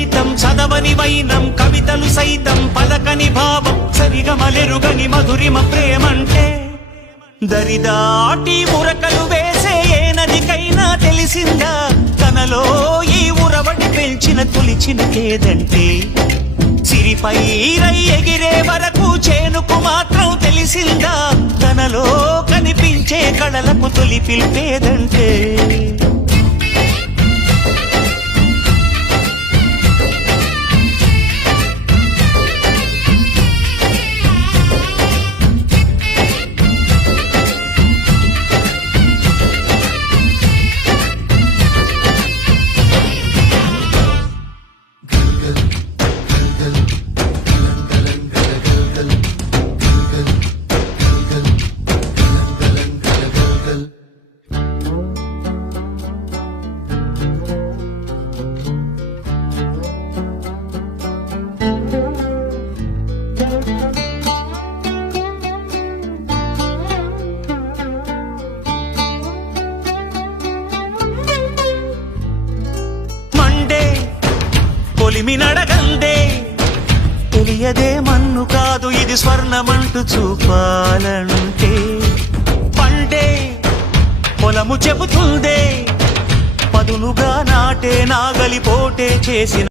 సైతం చదవని వైనం కవితలు సైతం పలకని భావం సరిగమలెరుగని మధురిమ ప్రేమంటే దరిదాటి ఉరకలు వేసే ఏ నదికైనా తెలిసిందా తనలో ఈ ఉరవడి పెంచిన తొలిచిన కేదంటే సిరిపై రై ఎగిరే వరకు చేనుకు మాత్రం తెలిసిందా తనలో కనిపించే కళలకు తొలి పిలిపేదంటే నడగందే తెలియదే మన్ను కాదు ఇది స్వర్ణమంటూ చూపాలంటే పండే పొలము చెబుతుందే పదునుగా నాటే నాగలి పోటే చేసిన